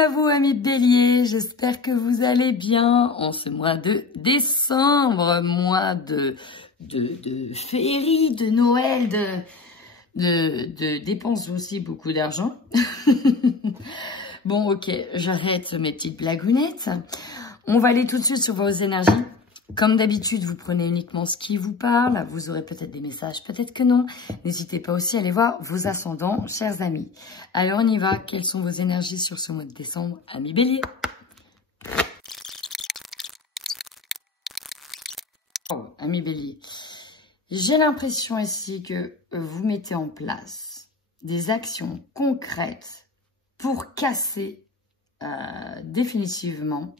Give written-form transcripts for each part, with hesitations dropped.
à vous, amis Bélier, j'espère que vous allez bien en ce mois de décembre, mois de féerie, de Noël, de dépenses aussi beaucoup d'argent. Bon, ok, j'arrête mes petites blagounettes. On va aller tout de suite sur vos énergies. Comme d'habitude, vous prenez uniquement ce qui vous parle. Vous aurez peut-être des messages, peut-être que non. N'hésitez pas aussi à aller voir vos ascendants, chers amis. Alors, on y va. Quelles sont vos énergies sur ce mois de décembre, amis Bélier? Oh, amis Bélier, j'ai l'impression ici que vous mettez en place des actions concrètes pour casser définitivement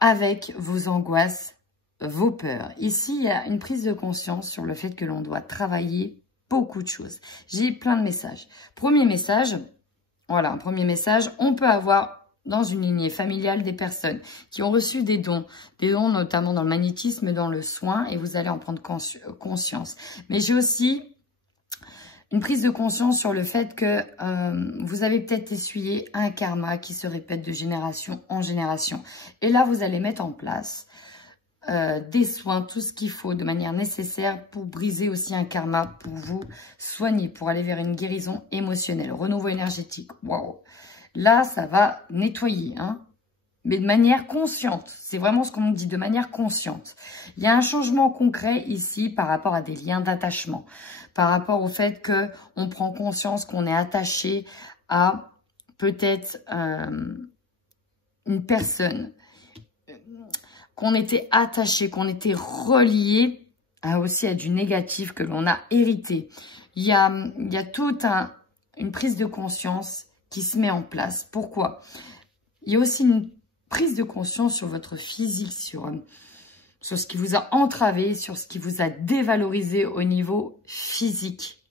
avec vos angoisses, vos peurs. Ici, il y a une prise de conscience sur le fait que l'on doit travailler beaucoup de choses. J'ai plein de messages. Premier message, voilà, un premier message, on peut avoir dans une lignée familiale des personnes qui ont reçu des dons notamment dans le magnétisme, dans le soin, et vous allez en prendre conscience. Mais j'ai aussi une prise de conscience sur le fait que vous avez peut-être essuyé un karma qui se répète de génération en génération. Et là, vous allez mettre en place des soins, tout ce qu'il faut de manière nécessaire pour briser aussi un karma, pour vous soigner, pour aller vers une guérison émotionnelle, renouveau énergétique. Waouh! Là, ça va nettoyer, hein, mais de manière consciente. C'est vraiment ce qu'on nous dit, de manière consciente. Il y a un changement concret ici par rapport à des liens d'attachement, par rapport au fait qu'on prend conscience qu'on est attaché à peut-être une personne, qu'on était attaché, qu'on était relié aussi à du négatif que l'on a hérité. Il y a toute une prise de conscience qui se met en place. Pourquoi? Il y a aussi une prise de conscience sur votre physique, sur ce qui vous a entravé, sur ce qui vous a dévalorisé au niveau physique.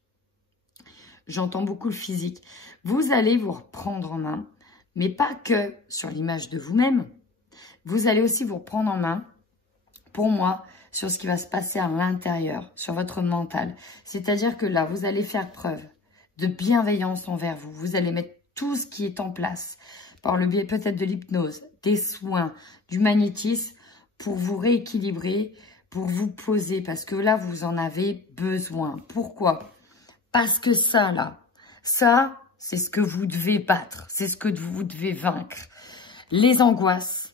J'entends beaucoup le physique. Vous allez vous reprendre en main, mais pas que sur l'image de vous-même. Vous allez aussi vous reprendre en main, pour moi, sur ce qui va se passer à l'intérieur, sur votre mental. C'est-à-dire que là, vous allez faire preuve de bienveillance envers vous. Vous allez mettre tout ce qui est en place, par le biais peut-être de l'hypnose, des soins, du magnétisme, pour vous rééquilibrer, pour vous poser, parce que là, vous en avez besoin. Pourquoi? Parce que ça, là, ça, c'est ce que vous devez battre, c'est ce que vous devez vaincre. Les angoisses,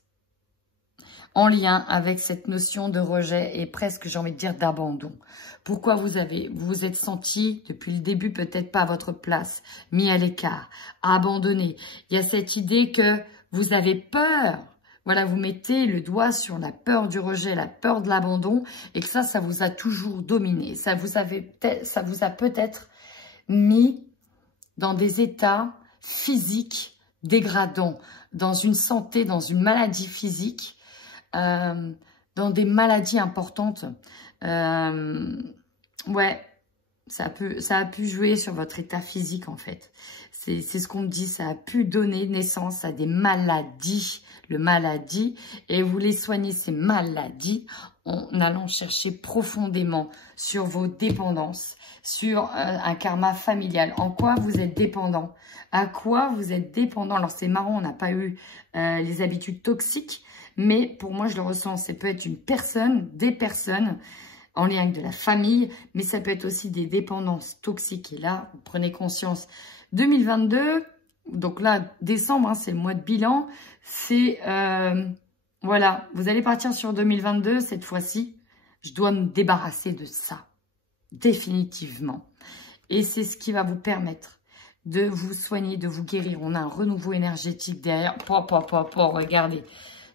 en lien avec cette notion de rejet et presque, j'ai envie de dire, d'abandon. Pourquoi vous vous êtes senti, depuis le début, peut-être pas à votre place, mis à l'écart, abandonné. Il y a cette idée que vous avez peur. Voilà, vous mettez le doigt sur la peur du rejet, la peur de l'abandon, et que ça vous a toujours dominé. Ça vous a peut-être mis dans des états physiques dégradants, dans une santé, dans une maladie physique, dans des maladies importantes. Ouais, ça a pu jouer sur votre état physique, en fait. C'est ce qu'on me dit, ça a pu donner naissance à des maladies, et vous voulez soigner ces maladies en allant chercher profondément sur vos dépendances, sur un karma familial. En quoi vous êtes dépendant? À quoi vous êtes dépendant? Alors, c'est marrant, on n'a pas eu les habitudes toxiques, mais pour moi, je le ressens. Ça peut être une personne, des personnes en lien avec de la famille, mais ça peut être aussi des dépendances toxiques. Et là, vous prenez conscience. 2022, donc là, décembre, hein, c'est le mois de bilan. C'est, voilà, vous allez partir sur 2022. Cette fois-ci, je dois me débarrasser de ça, définitivement. Et c'est ce qui va vous permettre de vous soigner, de vous guérir. On a un renouveau énergétique derrière. Regardez.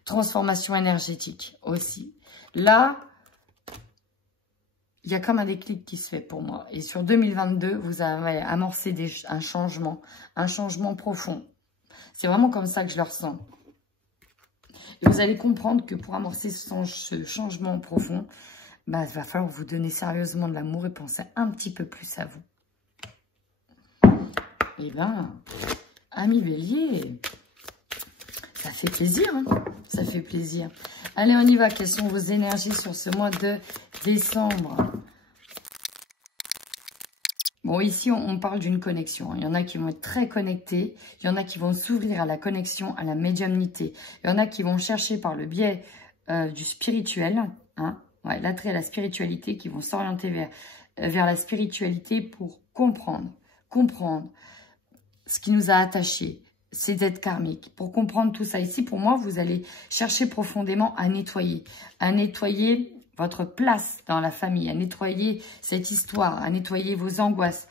Transformation énergétique aussi. Là, il y a comme un déclic qui se fait pour moi. Et sur 2022, vous avez amorcé un changement profond. C'est vraiment comme ça que je le ressens. Et vous allez comprendre que pour amorcer ce changement profond, bah, il va falloir vous donner sérieusement de l'amour et penser un petit peu plus à vous. Eh bien, amis Bélier, ça fait plaisir, hein, ça fait plaisir. Allez, on y va. Quelles sont vos énergies sur ce mois de décembre? Bon, ici, on parle d'une connexion. Il y en a qui vont être très connectés. Il y en a qui vont s'ouvrir à la connexion, à la médiumnité. Il y en a qui vont chercher par le biais du spirituel, hein, ouais, l'attrait à la spiritualité, qui vont s'orienter vers la spiritualité pour comprendre ce qui nous a attachés, ces dettes karmiques. Pour comprendre tout ça ici, pour moi, vous allez chercher profondément à nettoyer votre place dans la famille, à nettoyer cette histoire, à nettoyer vos angoisses.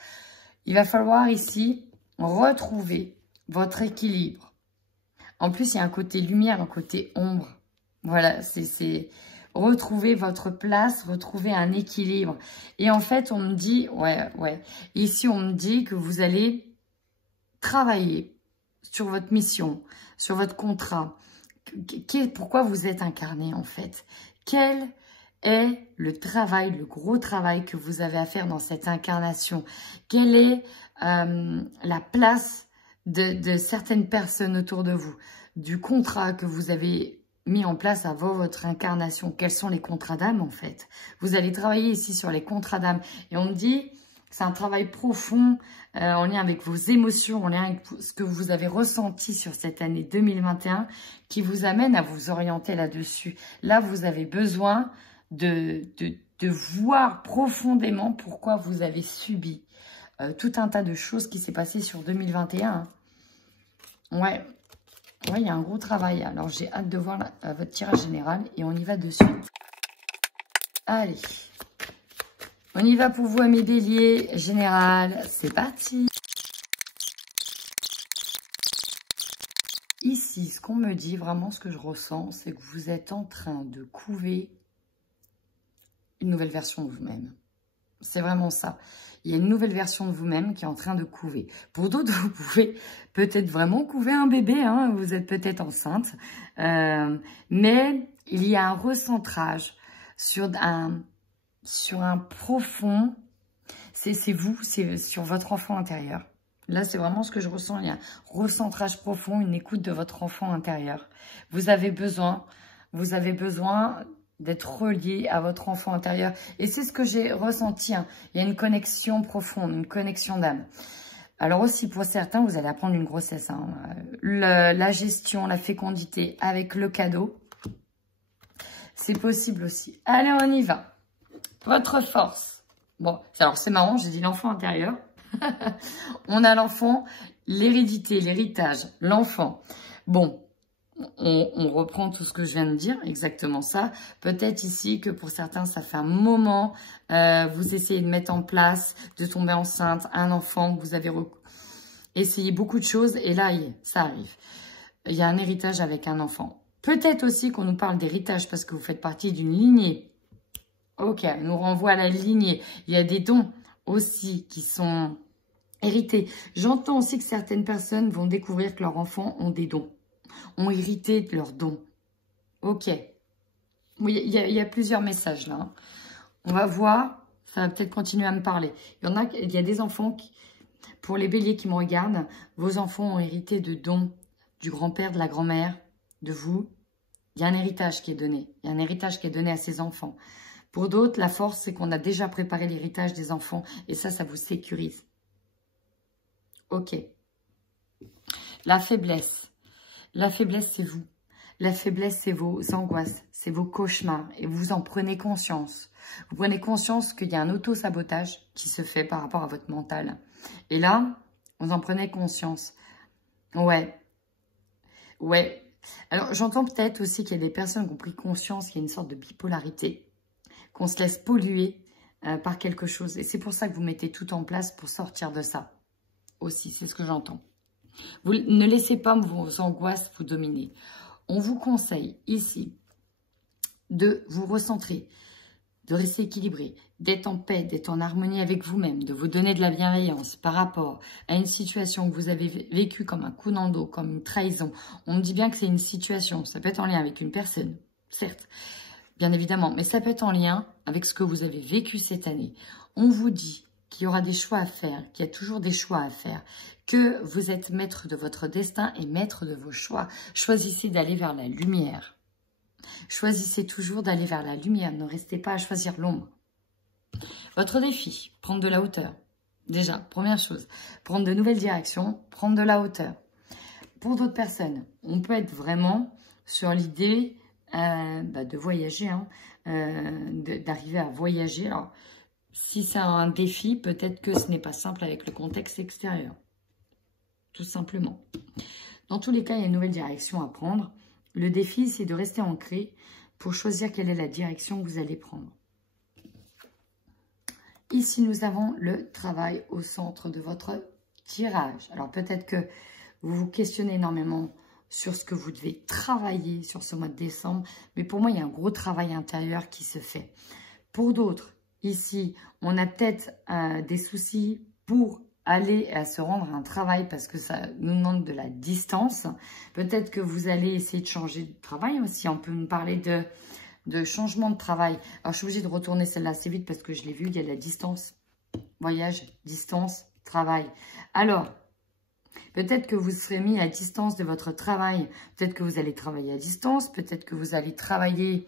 Il va falloir ici retrouver votre équilibre. En plus, il y a un côté lumière, un côté ombre. Voilà, c'est retrouver votre place, retrouver un équilibre. Et en fait, on me dit, ouais, ici, on me dit que vous allez travailler sur votre mission, sur votre contrat. Pourquoi vous êtes incarné, en fait? Quel est le travail, le gros travail que vous avez à faire dans cette incarnation? Quelle est la place de certaines personnes autour de vous? Du contrat que vous avez mis en place avant votre incarnation? Quels sont les contrats d'âme, en fait? Vous allez travailler ici sur les contrats d'âme. Et on me dit que c'est un travail profond en lien avec vos émotions, en lien avec ce que vous avez ressenti sur cette année 2021 qui vous amène à vous orienter là-dessus. Là, vous avez besoin de voir profondément pourquoi vous avez subi tout un tas de choses qui s'est passé sur 2021. Hein. Ouais, il y a un gros travail. Alors, j'ai hâte de voir votre tirage général et on y va dessus. Allez, on y va pour vous, mes béliers. Général, c'est parti. Ici, ce qu'on me dit, vraiment ce que je ressens, c'est que vous êtes en train de couver une nouvelle version de vous-même. C'est vraiment ça. Il y a une nouvelle version de vous-même qui est en train de couver. Pour d'autres, vous pouvez peut-être vraiment couver un bébé. Hein, vous êtes peut-être enceinte. Mais il y a un recentrage sur un profond... C'est vous, c'est sur votre enfant intérieur. Là, c'est vraiment ce que je ressens. Il y a un recentrage profond, une écoute de votre enfant intérieur. Vous avez besoin d'être relié à votre enfant intérieur. Et c'est ce que j'ai ressenti. Hein. Il y a une connexion profonde, une connexion d'âme. Alors aussi, pour certains, vous allez apprendre une grossesse. Hein. La gestion, la fécondité avec le cadeau, c'est possible aussi. Allez, on y va. Votre force. Bon, alors c'est marrant, j'ai dit l'enfant intérieur. On a l'enfant, l'hérédité, l'héritage, l'enfant. Bon. On reprend tout ce que je viens de dire, exactement ça. Peut-être ici que pour certains, ça fait un moment, vous essayez de mettre en place, de tomber enceinte, un enfant, que vous avez essayé beaucoup de choses et là, ça arrive. Il y a un héritage avec un enfant. Peut-être aussi qu'on nous parle d'héritage parce que vous faites partie d'une lignée. Ok, on nous renvoie à la lignée. Il y a des dons aussi qui sont hérités. J'entends aussi que certaines personnes vont découvrir que leurs enfants ont des dons. Ont hérité de leurs dons. Ok. Oui, il y a plusieurs messages là. Hein. On va voir. Ça va peut-être continuer à me parler. Il y a des enfants qui, pour les béliers qui me regardent, vos enfants ont hérité de dons du grand-père, de la grand-mère, de vous. Il y a un héritage qui est donné. Il y a un héritage qui est donné à ces enfants. Pour d'autres, la force, c'est qu'on a déjà préparé l'héritage des enfants. Et ça vous sécurise. Ok. La faiblesse. La faiblesse, c'est vous. La faiblesse, c'est vos angoisses, c'est vos cauchemars. Et vous en prenez conscience. Vous prenez conscience qu'il y a un auto-sabotage qui se fait par rapport à votre mental. Et là, vous en prenez conscience. Ouais. Alors, j'entends peut-être aussi qu'il y a des personnes qui ont pris conscience qu'il y a une sorte de bipolarité, qu'on se laisse polluer par quelque chose. Et c'est pour ça que vous mettez tout en place pour sortir de ça. Aussi, c'est ce que j'entends. Vous ne laissez pas vos angoisses vous dominer. On vous conseille ici de vous recentrer, de rester équilibré, d'être en paix, d'être en harmonie avec vous-même, de vous donner de la bienveillance par rapport à une situation que vous avez vécue comme un coup dans le dos, comme une trahison. On me dit bien que c'est une situation, ça peut être en lien avec une personne, certes, bien évidemment, mais ça peut être en lien avec ce que vous avez vécu cette année. On vous dit qu'il y aura des choix à faire, qu'il y a toujours des choix à faire, que vous êtes maître de votre destin et maître de vos choix. Choisissez d'aller vers la lumière. Choisissez toujours d'aller vers la lumière. Ne restez pas à choisir l'ombre. Votre défi, prendre de la hauteur. Déjà, première chose, prendre de nouvelles directions, prendre de la hauteur. Pour d'autres personnes, on peut être vraiment sur l'idée de voyager, hein, d'arriver à voyager. Alors, si c'est un défi, peut-être que ce n'est pas simple avec le contexte extérieur. Tout simplement. Dans tous les cas, il y a une nouvelle direction à prendre. Le défi, c'est de rester ancré pour choisir quelle est la direction que vous allez prendre. Ici, nous avons le travail au centre de votre tirage. Alors, peut-être que vous vous questionnez énormément sur ce que vous devez travailler sur ce mois de décembre. Mais pour moi, il y a un gros travail intérieur qui se fait. Pour d'autres, ici, on a peut-être des soucis pour aller à se rendre à un travail parce que ça nous demande de la distance. Peut-être que vous allez essayer de changer de travail aussi. On peut me parler de changement de travail. Alors, je suis obligée de retourner celle-là assez vite parce que je l'ai vu, il y a de la distance. Voyage, distance, travail. Alors, peut-être que vous serez mis à distance de votre travail. Peut-être que vous allez travailler à distance. Peut-être que vous allez travailler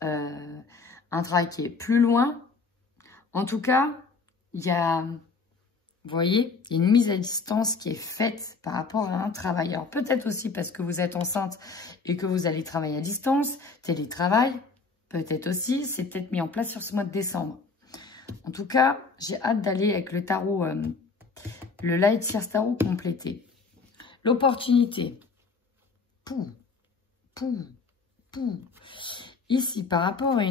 un travail qui est plus loin. En tout cas, il y a, vous voyez, une mise à distance qui est faite par rapport à un travail. Alors peut-être aussi parce que vous êtes enceinte et que vous allez travailler à distance, télétravail, peut-être aussi, c'est peut-être mis en place sur ce mois de décembre. En tout cas, j'ai hâte d'aller avec le tarot, le Light Seers Tarot complété. L'opportunité. Ici, par rapport à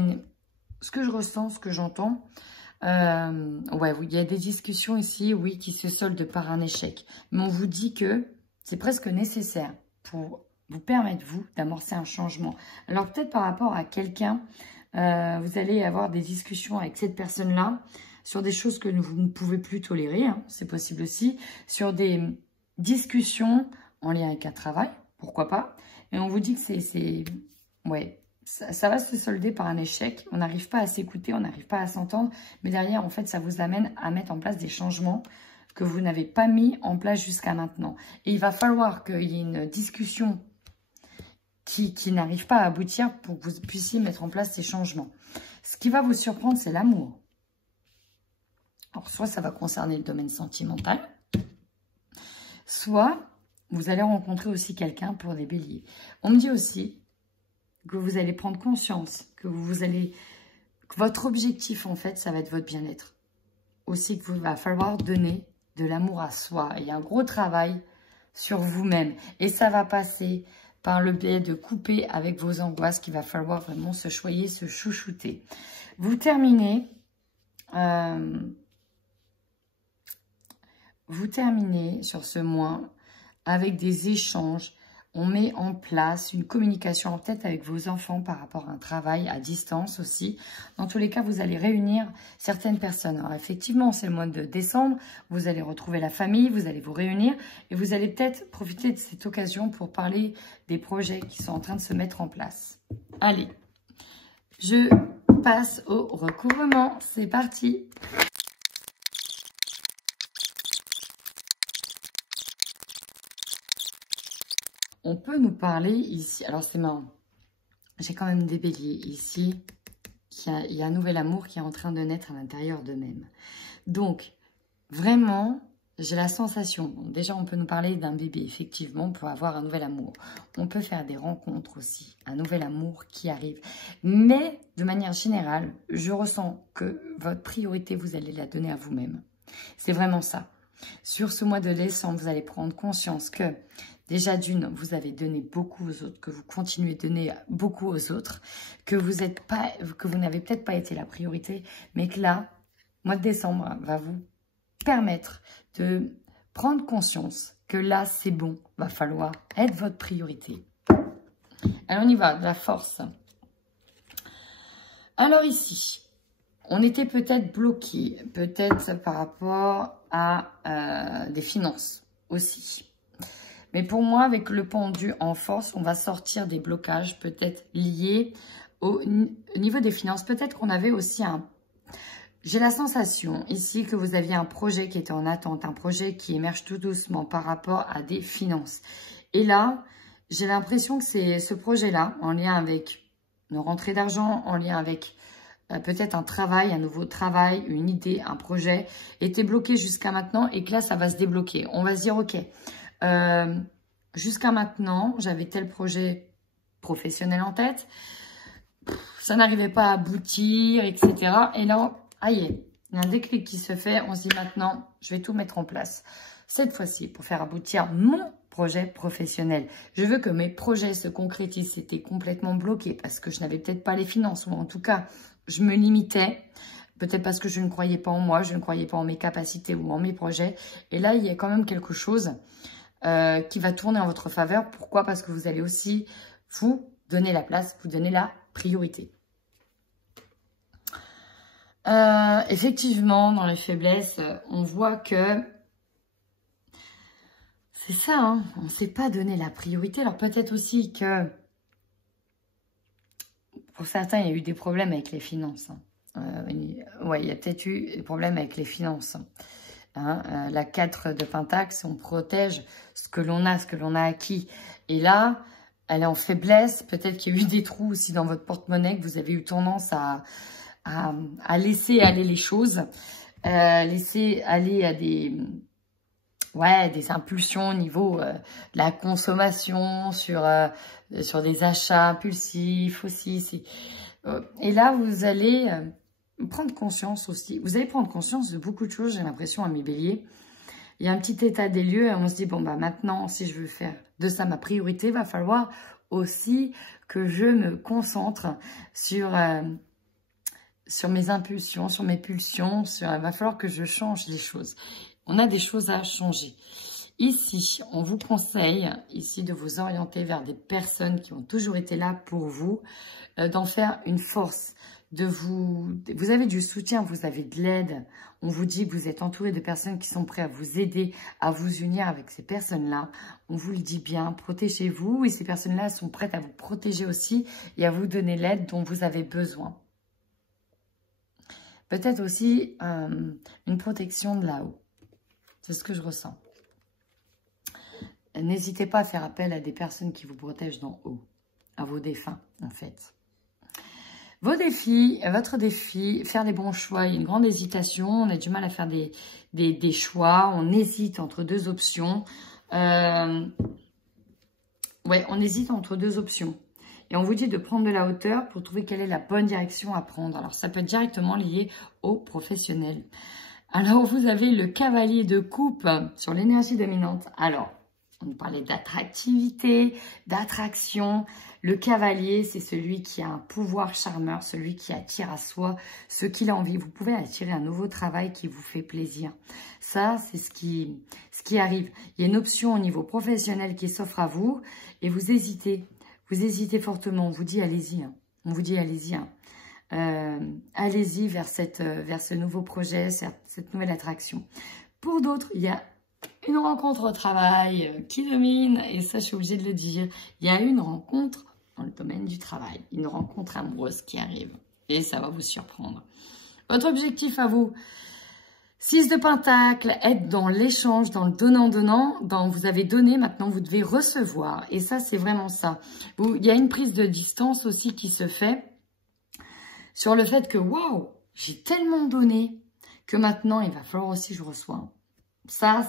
ce que je ressens, ce que j'entends, ouais, il y a des discussions ici, oui, qui se soldent par un échec. Mais on vous dit que c'est presque nécessaire pour vous permettre, vous, d'amorcer un changement. Alors, peut-être par rapport à quelqu'un, vous allez avoir des discussions avec cette personne-là sur des choses que vous ne pouvez plus tolérer, hein, c'est possible aussi, sur des discussions en lien avec un travail, pourquoi pas. Mais on vous dit que ouais, ça va se solder par un échec. On n'arrive pas à s'écouter, on n'arrive pas à s'entendre. Mais derrière, en fait, ça vous amène à mettre en place des changements que vous n'avez pas mis en place jusqu'à maintenant. Et il va falloir qu'il y ait une discussion qui n'arrive pas à aboutir pour que vous puissiez mettre en place ces changements. Ce qui va vous surprendre, c'est l'amour. Alors, soit ça va concerner le domaine sentimental, soit vous allez rencontrer aussi quelqu'un pour des béliers. On me dit aussi que vous allez prendre conscience, que votre objectif, en fait, ça va être votre bien-être. Aussi qu'il va falloir donner de l'amour à soi. Il y a un gros travail sur vous-même. Et ça va passer par le biais de couper avec vos angoisses qu'il va falloir vraiment se choyer, se chouchouter. Vous terminez sur ce mois avec des échanges. On met en place une communication peut-être avec vos enfants par rapport à un travail à distance aussi. Dans tous les cas, vous allez réunir certaines personnes. Alors effectivement, c'est le mois de décembre. Vous allez retrouver la famille, vous allez vous réunir et vous allez peut-être profiter de cette occasion pour parler des projets qui sont en train de se mettre en place. Allez, je passe au recouvrement. C'est parti. On peut nous parler ici, alors c'est marrant, j'ai quand même des béliers ici, il y a un nouvel amour qui est en train de naître à l'intérieur d'eux-mêmes. Donc, vraiment, j'ai la sensation, bon, déjà on peut nous parler d'un bébé, effectivement, on peut avoir un nouvel amour. On peut faire des rencontres aussi, un nouvel amour qui arrive. Mais, de manière générale, je ressens que votre priorité, vous allez la donner à vous-même. C'est vraiment ça. Sur ce mois de décembre, vous allez prendre conscience que déjà d'une, vous avez donné beaucoup aux autres, que vous continuez de donner beaucoup aux autres, que vous n'avez peut-être pas été la priorité, mais que là, le mois de décembre va vous permettre de prendre conscience que là, c'est bon, va falloir être votre priorité. Alors, on y va, de la force. Alors ici, on était peut-être bloqué, peut-être par rapport à des finances aussi. Mais pour moi, avec le pendu en force, on va sortir des blocages peut-être liés au niveau des finances. Peut-être qu'on avait aussi J'ai la sensation ici que vous aviez un projet qui était en attente, un projet qui émerge tout doucement par rapport à des finances. Et là, j'ai l'impression que c'est ce projet-là, en lien avec nos rentrées d'argent, en lien avec peut-être un travail, un nouveau travail, une idée, un projet, était bloqué jusqu'à maintenant et que là, ça va se débloquer. On va se dire, ok, jusqu'à maintenant, j'avais tel projet professionnel en tête, ça n'arrivait pas à aboutir, etc. Et là, aïe, il y a un déclic qui se fait, on se dit maintenant, je vais tout mettre en place. Cette fois-ci, pour faire aboutir mon projet professionnel. Je veux que mes projets se concrétisent. C'était complètement bloqué parce que je n'avais peut-être pas les finances, ou en tout cas, je me limitais. Peut-être parce que je ne croyais pas en moi, je ne croyais pas en mes capacités ou en mes projets. Et là, il y a quand même quelque chose qui va tourner en votre faveur. Pourquoi? Parce que vous allez aussi vous donner la place, vous donner la priorité. Effectivement, dans les faiblesses, on voit que c'est ça, hein, on ne s'est pas donné la priorité. Alors peut-être aussi que pour certains, il y a eu des problèmes avec les finances. Ouais, il y a peut-être eu des problèmes avec les finances. La 4 de Pentacle, on protège ce que l'on a acquis. Et là, elle est en faiblesse. Peut-être qu'il y a eu des trous aussi dans votre porte-monnaie, que vous avez eu tendance à laisser aller les choses. Laisser aller à des impulsions au niveau de la consommation, sur des achats impulsifs aussi. Et là, vous allez prendre conscience aussi. Vous allez prendre conscience de beaucoup de choses, j'ai l'impression, à mes béliers. Il y a un petit état des lieux et on se dit, bon, bah maintenant, si je veux faire de ça ma priorité, il va falloir aussi que je me concentre sur mes impulsions, sur mes pulsions. Il va falloir que je change les choses. On a des choses à changer. Ici, on vous conseille ici de vous orienter vers des personnes qui ont toujours été là pour vous, d'en faire une force. Vous avez du soutien, vous avez de l'aide. On vous dit que vous êtes entouré de personnes qui sont prêtes à vous aider, à vous unir avec ces personnes-là. On vous le dit bien, protégez-vous. Et ces personnes-là sont prêtes à vous protéger aussi et à vous donner l'aide dont vous avez besoin. Peut-être aussi une protection de là-haut. C'est ce que je ressens. N'hésitez pas à faire appel à des personnes qui vous protègent d'en haut. À vos défunts, en fait. Vos défis, votre défi, faire les bons choix. Il y a une grande hésitation. On a du mal à faire des choix. On hésite entre deux options. On hésite entre deux options. Et on vous dit de prendre de la hauteur pour trouver quelle est la bonne direction à prendre. Alors, ça peut être directement lié aux professionnels. Alors, vous avez le cavalier de coupe sur l'énergie dominante. Alors, on parlait d'attractivité, d'attraction. Le cavalier, c'est celui qui a un pouvoir charmeur, celui qui attire à soi ce qu'il a envie. Vous pouvez attirer un nouveau travail qui vous fait plaisir. Ça, c'est ce qui arrive. Il y a une option au niveau professionnel qui s'offre à vous et vous hésitez. Vous hésitez fortement. On vous dit allez-y. On vous dit allez-y. Allez-y vers ce nouveau projet, cette nouvelle attraction. Pour d'autres, il y a une rencontre au travail qui domine, et ça, je suis obligée de le dire. Il y a une rencontre dans le domaine du travail, une rencontre amoureuse qui arrive, et ça va vous surprendre. Votre objectif à vous, 6 de Pentacle, être dans l'échange, dans le donnant-donnant, vous avez donné, maintenant vous devez recevoir, et ça, c'est vraiment ça. Il y a une prise de distance aussi qui se fait, sur le fait que, waouh, j'ai tellement donné que maintenant, il va falloir aussi que je reçois. Ça,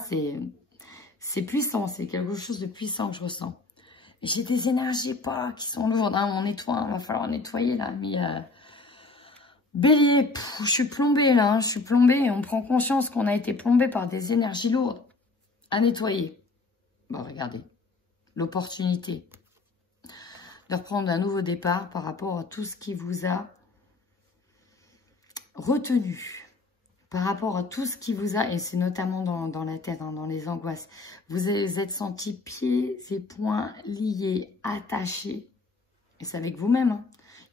c'est puissant, c'est quelque chose de puissant que je ressens. J'ai des énergies qui sont lourdes, hein, on nettoie, il va falloir nettoyer là. Mais Bélier, je suis plombée là, je suis plombée et on prend conscience qu'on a été plombé par des énergies lourdes à nettoyer. Bon, regardez, l'opportunité de reprendre un nouveau départ par rapport à tout ce qui vous a retenu, par rapport à tout ce qui vous a, et c'est notamment dans la tête, dans les angoisses, vous êtes senti pieds et poings liés, attachés, et c'est avec vous-même.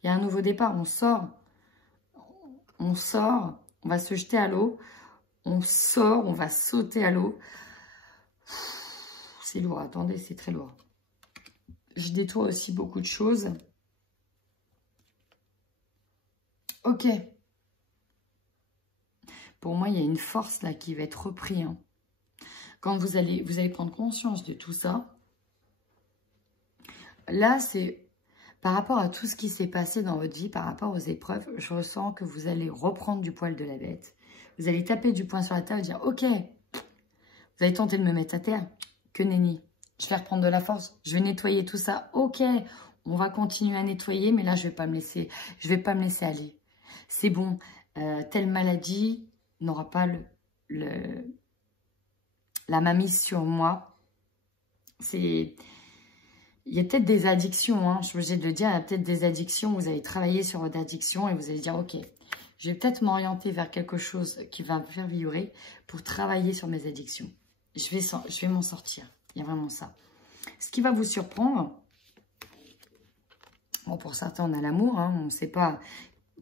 Il y a un nouveau départ, on sort, on va se jeter à l'eau, on sort, on va sauter à l'eau. C'est lourd, attendez, c'est très lourd. Je nettoie aussi beaucoup de choses. Ok. Pour moi, il y a une force là qui va être reprise. Hein. Quand vous allez prendre conscience de tout ça, là, c'est par rapport à tout ce qui s'est passé dans votre vie, par rapport aux épreuves, je ressens que vous allez reprendre du poil de la bête. Vous allez taper du poing sur la table et dire, ok, vous allez tenter de me mettre à terre. Que nenni. Je vais reprendre de la force. Je vais nettoyer tout ça. Ok, on va continuer à nettoyer, mais là, je vais pas me laisser aller. C'est bon. Telle maladie n'aura pas la mainmise sur moi. Il y a peut-être des addictions, je suis obligée de le dire, il y a peut-être des addictions. Vous allez travailler sur votre addiction et vous allez dire, ok, je vais peut-être m'orienter vers quelque chose qui va me faire vibrer pour travailler sur mes addictions. Je vais m'en sortir. Il y a vraiment ça. Ce qui va vous surprendre, bon, pour certains, on a l'amour, on ne sait pas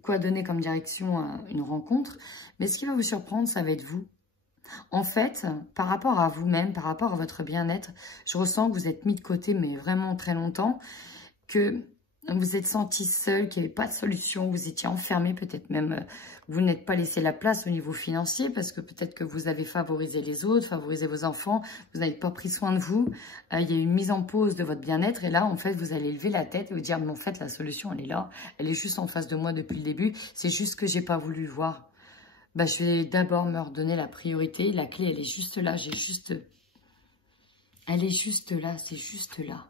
quoi donner comme direction à une rencontre, mais ce qui va vous surprendre, ça va être vous. En fait, par rapport à vous-même, par rapport à votre bien-être, je ressens que vous êtes mis de côté, mais vraiment très longtemps, que vous êtes senti seul, qu'il n'y avait pas de solution, vous étiez enfermé, peut-être même vous n'êtes pas laissé la place au niveau financier, parce que peut-être que vous avez favorisé les autres, favorisé vos enfants, vous n'avez pas pris soin de vous, il y a eu une mise en pause de votre bien-être, et là, en fait, vous allez lever la tête et vous dire, mais en fait, la solution, elle est là, elle est juste en face de moi depuis le début, c'est juste que j'ai pas voulu le voir. Je vais d'abord me redonner la priorité, la clé, elle est juste là, elle est juste là, c'est juste là.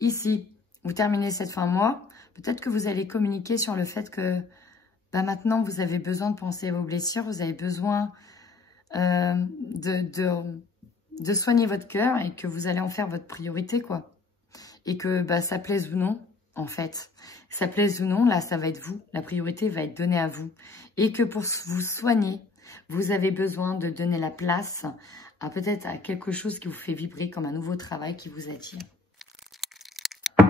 Ici, vous terminez cette fin de mois, peut-être que vous allez communiquer sur le fait que maintenant, vous avez besoin de penser à vos blessures, vous avez besoin de soigner votre cœur et que vous allez en faire votre priorité, quoi. Et que ça plaise ou non, en fait. Ça plaise ou non, là, ça va être vous. La priorité va être donnée à vous. Et que pour vous soigner, vous avez besoin de donner la place à peut-être à quelque chose qui vous fait vibrer comme un nouveau travail qui vous attire.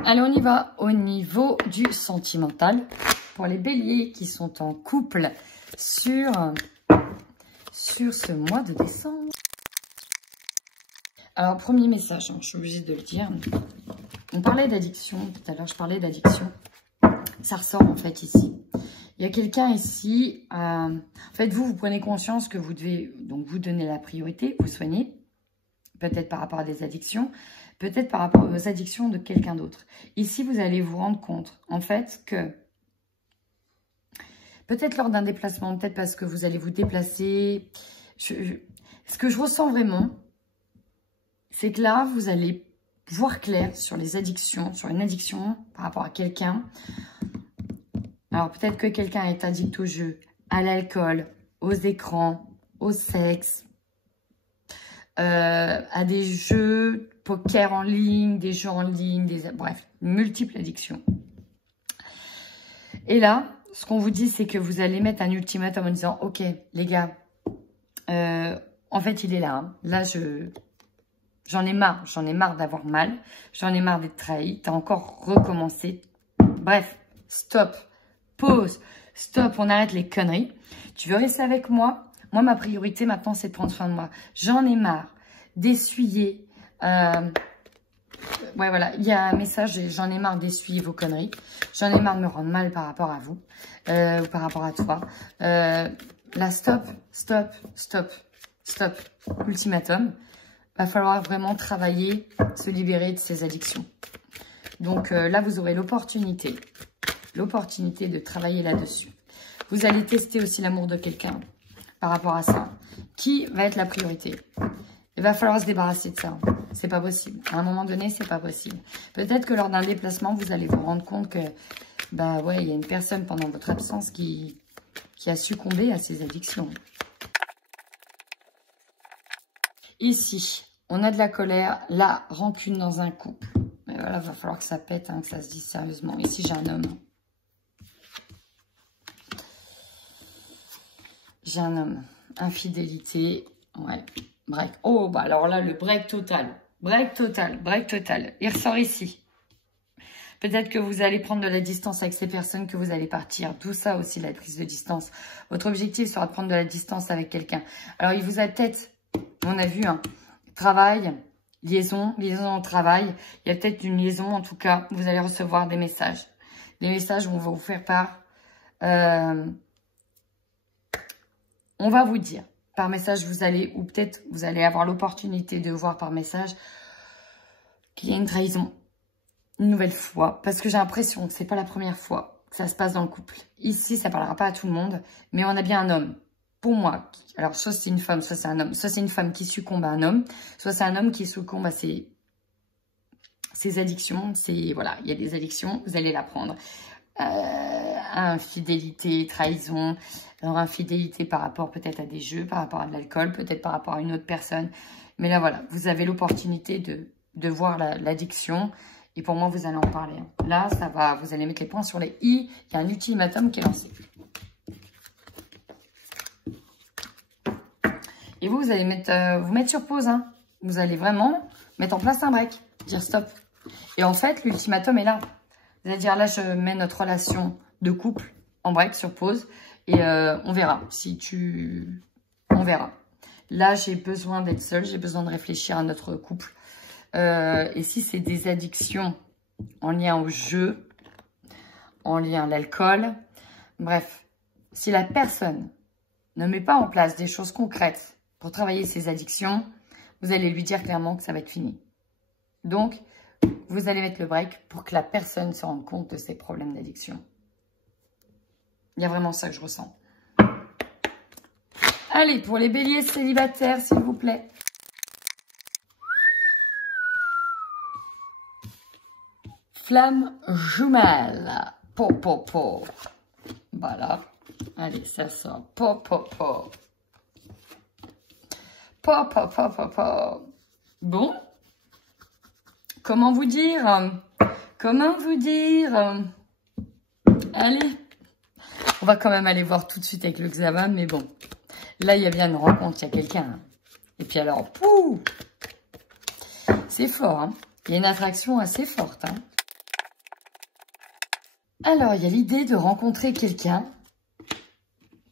Allez, on y va au niveau du sentimental. Pour les béliers qui sont en couple sur ce mois de décembre. Alors, premier message, je suis obligée de le dire. On parlait d'addiction, tout à l'heure je parlais d'addiction. Ça ressort en fait ici. Il y a quelqu'un ici, en fait vous prenez conscience que vous devez donc vous donner la priorité, vous soigner, peut-être par rapport à des addictions, peut-être par rapport aux addictions de quelqu'un d'autre. Ici vous allez vous rendre compte en fait que, peut-être lors d'un déplacement, peut-être parce que vous allez vous déplacer, ce que je ressens vraiment, c'est que là vous allez voir clair sur les addictions, sur une addiction par rapport à quelqu'un. Alors, peut-être que quelqu'un est addict au jeu, à l'alcool, aux écrans, au sexe, à des jeux poker en ligne, des jeux en ligne, bref, multiples addictions. Et là, ce qu'on vous dit, c'est que vous allez mettre un ultimatum en disant, ok, les gars, en fait, il est là. Là, j'en ai marre d'avoir mal, j'en ai marre d'être trahi, t'as encore recommencé. Bref, stop. Pause, stop, on arrête les conneries. Tu veux rester avec moi? Moi, ma priorité maintenant, c'est de prendre soin de moi. J'en ai marre d'essuyer. Ouais, voilà, il y a un message, j'en ai marre d'essuyer vos conneries. J'en ai marre de me rendre mal par rapport à vous, ou par rapport à toi. Là, stop, stop, stop, stop. Ultimatum. Va falloir vraiment travailler, se libérer de ces addictions. Donc là, vous aurez l'opportunité de travailler là-dessus. Vous allez tester aussi l'amour de quelqu'un par rapport à ça. Qui va être la priorité? Il va falloir se débarrasser de ça. C'est pas possible. À un moment donné, c'est pas possible. Peut-être que lors d'un déplacement, vous allez vous rendre compte que, ouais, il y a une personne pendant votre absence qui a succombé à ses addictions. Ici, on a de la colère, la rancune dans un couple. Mais voilà, il va falloir que ça pète, que ça se dise sérieusement. Ici, j'ai un homme. J'ai un homme. Infidélité. Ouais. Break. Oh, alors là, le break total. Break total. Break total. Il ressort ici. Peut-être que vous allez prendre de la distance avec ces personnes, que vous allez partir. Tout ça aussi, la prise de distance. Votre objectif sera de prendre de la distance avec quelqu'un. Alors, il vous a peut-être, on a vu, travail, liaison au travail. Il y a peut-être une liaison, en tout cas, vous allez recevoir des messages. Des messages où on va vous faire part. On va vous dire, par message, ou peut-être vous allez avoir l'opportunité de voir par message qu'il y a une trahison. une nouvelle fois, parce que j'ai l'impression que c'est pas la première fois que ça se passe dans le couple. Ici, ça parlera pas à tout le monde, mais on a bien un homme. Pour moi, alors soit c'est une femme, soit c'est un homme, soit c'est une femme qui succombe à un homme, soit c'est un homme qui succombe à ses addictions. Voilà, il y a des addictions, vous allez l'apprendre. Infidélité, trahison, alors infidélité par rapport peut-être à des jeux, par rapport à de l'alcool, peut-être par rapport à une autre personne. Mais là, voilà, vous avez l'opportunité de voir l'addiction. Et pour moi, vous allez en parler. Là, ça va, vous allez mettre les points sur les i. Il y a un ultimatum qui est lancé. Et vous allez vous mettre sur pause. Hein. Vous allez vraiment mettre en place un break. Dire stop. Et en fait, l'ultimatum est là. Vous allez dire, là, je mets notre relation de couple en break, sur pause. Et on verra. On verra. Là, j'ai besoin d'être seule. J'ai besoin de réfléchir à notre couple. Et si c'est des addictions en lien au jeu, en lien à l'alcool, bref, si la personne ne met pas en place des choses concrètes pour travailler ses addictions, vous allez lui dire clairement que ça va être fini. Donc, vous allez mettre le break pour que la personne se rende compte de ses problèmes d'addiction. Il y a vraiment ça que je ressens. Allez, pour les béliers célibataires, s'il vous plaît. Flamme jumelle. Po, po, po. Voilà. Allez, ça sort. Po, po, po. Po, po, po, po, po. Bon. Comment vous dire? Comment vous dire? Allez. On va quand même aller voir tout de suite avec le Xavan, mais bon. Là, il y a bien une rencontre, il y a quelqu'un. Et puis alors, pouh! C'est fort, hein? Il y a une attraction assez forte, hein? Alors, il y a l'idée de rencontrer quelqu'un.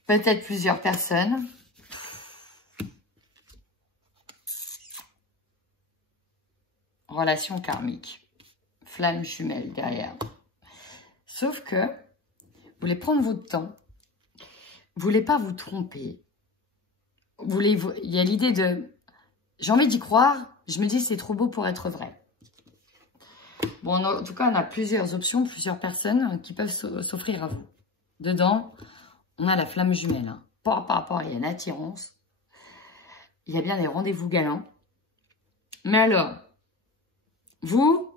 Peut-être plusieurs personnes. Relation karmique. Flamme jumelle derrière. Sauf que, vous voulez prendre votre temps. Vous voulez pas vous tromper. Il y a l'idée de... J'ai envie d'y croire. Je me dis, c'est trop beau pour être vrai. Bon, en tout cas, on a plusieurs options, plusieurs personnes qui peuvent s'offrir à vous. Dedans, on a la flamme jumelle. Hein. Par rapport, il y a une attirance. Il y a bien des rendez-vous galants. Mais alors, vous,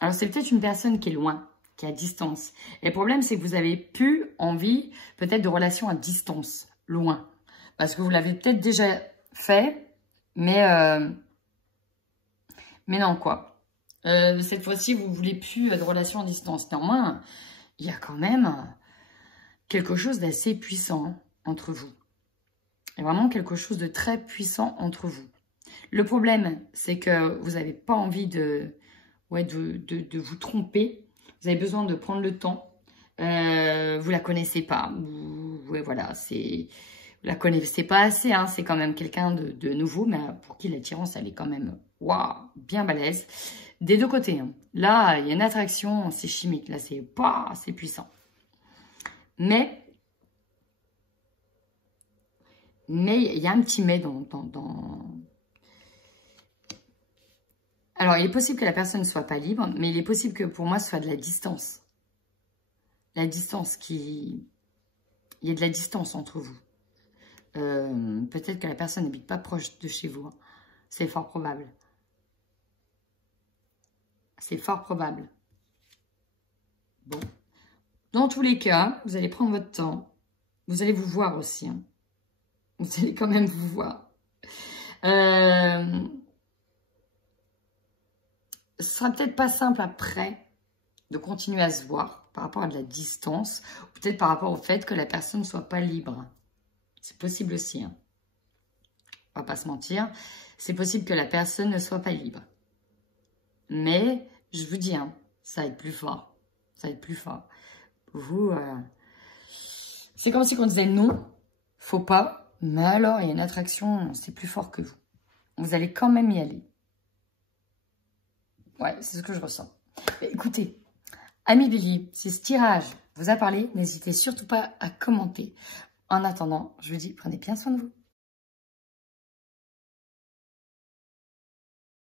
alors c'est peut-être une personne qui est loin, qui est à distance. Et le problème, c'est que vous avez plus envie peut-être de relations à distance, loin. Parce que vous l'avez peut-être déjà fait, mais non, quoi. Cette fois-ci, vous ne voulez plus de relations à distance. Néanmoins, il y a quand même quelque chose d'assez puissant entre vous. Il y a vraiment quelque chose de très puissant entre vous. Le problème, c'est que vous n'avez pas envie de vous tromper. Vous avez besoin de prendre le temps. Vous ne la connaissez pas. Voilà, vous la connaissez pas assez. Hein, c'est quand même quelqu'un de nouveau, mais pour qui l'attirance, elle est quand même bien balèze. Des deux côtés. Hein. Là, il y a une attraction, c'est chimique. Là, c'est puissant. Mais il y a un petit mais dans... Alors, il est possible que la personne ne soit pas libre, mais il est possible que pour moi, ce soit de la distance. La distance qui... Il y a de la distance entre vous. Peut-être que la personne n'habite pas proche de chez vous. Hein. C'est fort probable. C'est fort probable. Bon. Dans tous les cas, vous allez prendre votre temps. Vous allez vous voir aussi. Hein. Vous allez quand même vous voir. Ce sera peut-être pas simple après de continuer à se voir par rapport à de la distance. Ou peut-être par rapport au fait que la personne ne soit pas libre. C'est possible aussi. Hein. On va pas se mentir. C'est possible que la personne ne soit pas libre. Mais, je vous dis, hein, ça va être plus fort. Ça va être plus fort. Vous, c'est comme si on disait non, faut pas. Mais alors, il y a une attraction, c'est plus fort que vous. Vous allez quand même y aller. Ouais, c'est ce que je ressens. Mais écoutez, amis béliers, si ce tirage vous a parlé, n'hésitez surtout pas à commenter. En attendant, je vous dis, prenez bien soin de vous.